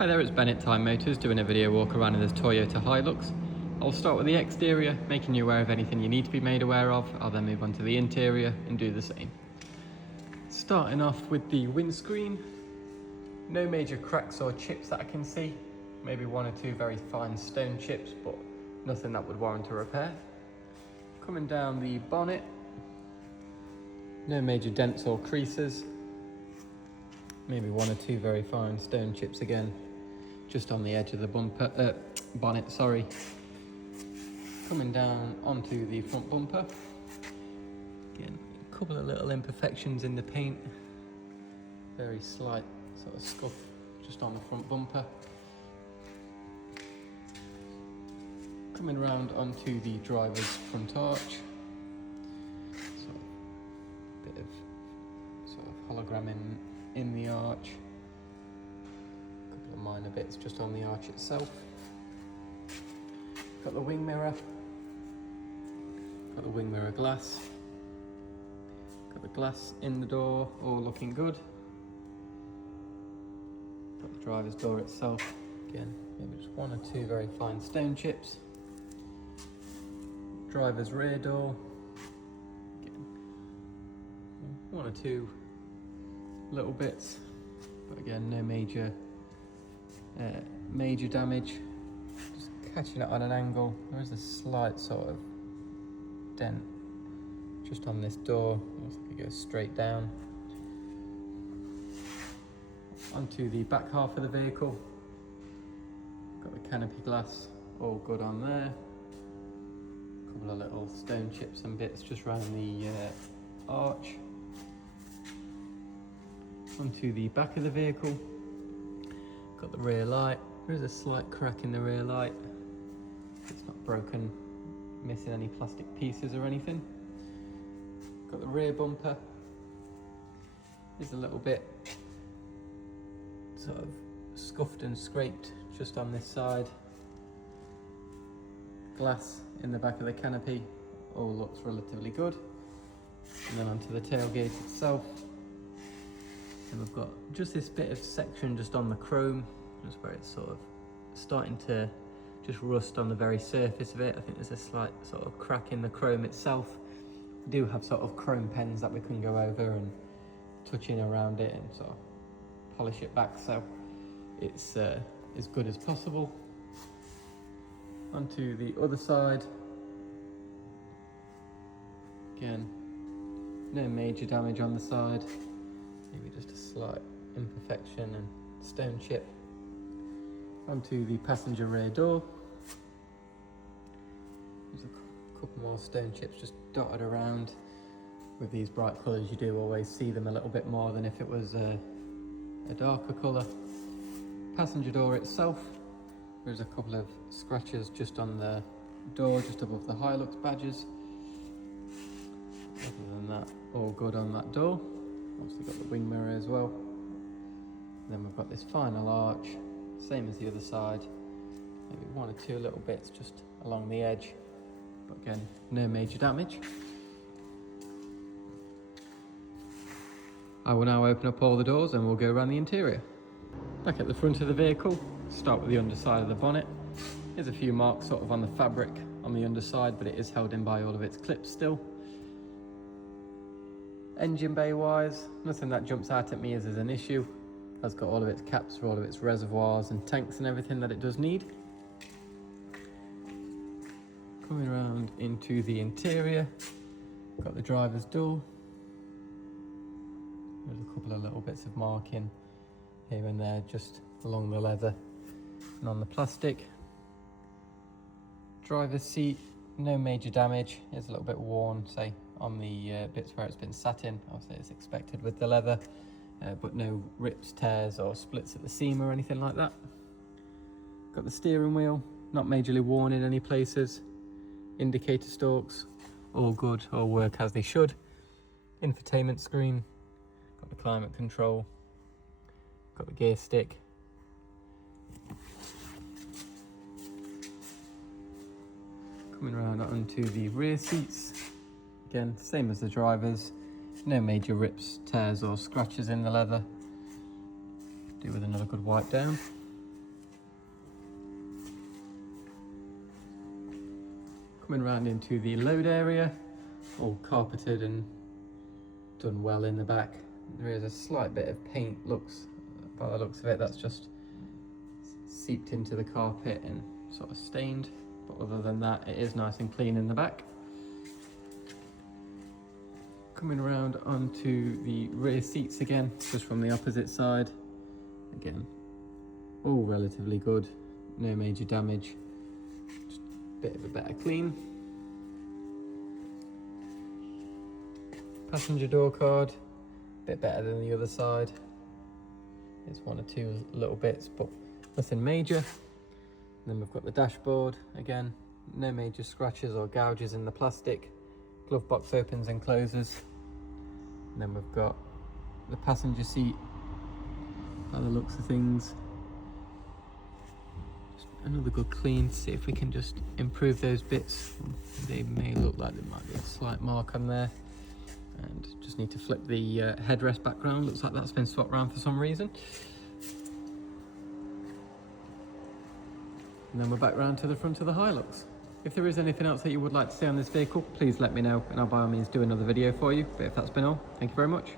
Hi there, it's Ben at Time Motors doing a video walk around in this Toyota Hilux. I'll start with the exterior, making you aware of anything you need to be made aware of. I'll then move on to the interior and do the same. Starting off with the windscreen, no major cracks or chips that I can see. Maybe one or two very fine stone chips, but nothing that would warrant a repair. Coming down the bonnet, no major dents or creases. Maybe one or two very fine stone chips again, just on the edge of the bonnet, sorry. Coming down onto the front bumper. Again, a couple of little imperfections in the paint. Very slight sort of scuff just on the front bumper. Coming around onto the driver's front arch. So, a bit of sort of hologram in the arch. A couple of minor bits just on the arch itself. Got the wing mirror. Got the wing mirror glass. Got the glass in the door, all looking good. Got the driver's door itself. Again, maybe just one or two very fine stone chips. Driver's rear door. Again, one or two little bits, but again, no major damage. Just catching it on an angle. There is a slight sort of dent just on this door. Looks like it goes straight down. Onto the back half of the vehicle. Got the canopy glass all good on there. A couple of little stone chips and bits just around the arch. Onto the back of the vehicle. Got the rear light. There is a slight crack in the rear light. It's not broken, missing any plastic pieces or anything. Got the rear bumper. There's a little bit sort of scuffed and scraped just on this side. Glass in the back of the canopy. All looks relatively good. And then onto the tailgate itself. And we've got just this bit of section just on the chrome, just where it's sort of starting to just rust on the very surface of it. I think there's a slight sort of crack in the chrome itself. We do have sort of chrome pens that we can go over and touch in around it and sort of polish it back so it's as good as possible. Onto the other side. Again, no major damage on the side. Maybe just a slight imperfection and stone chip. Onto the passenger rear door. There's a couple more stone chips just dotted around. With these bright colours you do always see them a little bit more than if it was a darker colour. Passenger door itself, there's a couple of scratches just on the door, just above the Hilux badges. Other than that, all good on that door. Obviously got the wing mirror as well. And then we've got this final arch, same as the other side. Maybe one or two little bits just along the edge. But again, no major damage. I will now open up all the doors and we'll go around the interior. Back at the front of the vehicle, start with the underside of the bonnet. There's a few marks sort of on the fabric on the underside, but it is held in by all of its clips still. Engine bay wise, nothing that jumps out at me as an issue. Has got all of its caps for all of its reservoirs and tanks and everything that it does need. Coming around into the interior, got the driver's door. There's a couple of little bits of marking here and there just along the leather and on the plastic. Driver's seat, no major damage. It's a little bit worn, say, on the bits where it's been sat in. Obviously it's expected with the leather, but no rips, tears or splits at the seam or anything like that. Got the steering wheel, not majorly worn in any places. Indicator stalks, all good, all work as they should. Infotainment screen, got the climate control, got the gear stick. Coming around onto the rear seats. Again, same as the drivers. No major rips, tears or scratches in the leather. Do with another good wipe down. Coming around into the load area, all carpeted and done well in the back. There is a slight bit of paint, by the looks of it, that's just seeped into the carpet and sort of stained, but other than that it is nice and clean in the back. Coming around onto the rear seats again, just from the opposite side. Again, all relatively good, no major damage, just a bit of a better clean. Passenger door card, a bit better than the other side. There's one or two little bits, but nothing major. And then we've got the dashboard, again, no major scratches or gouges in the plastic. Glove box opens and closes. And then we've got the passenger seat, by the looks of things. Just another good clean, see if we can just improve those bits. They may look like there might be a slight mark on there. And just need to flip the headrest back round. Looks like that's been swapped around for some reason. And then we're back round to the front of the Hilux. If there is anything else that you would like to see on this vehicle, please let me know and I'll by all means do another video for you. But if that's been all, thank you very much.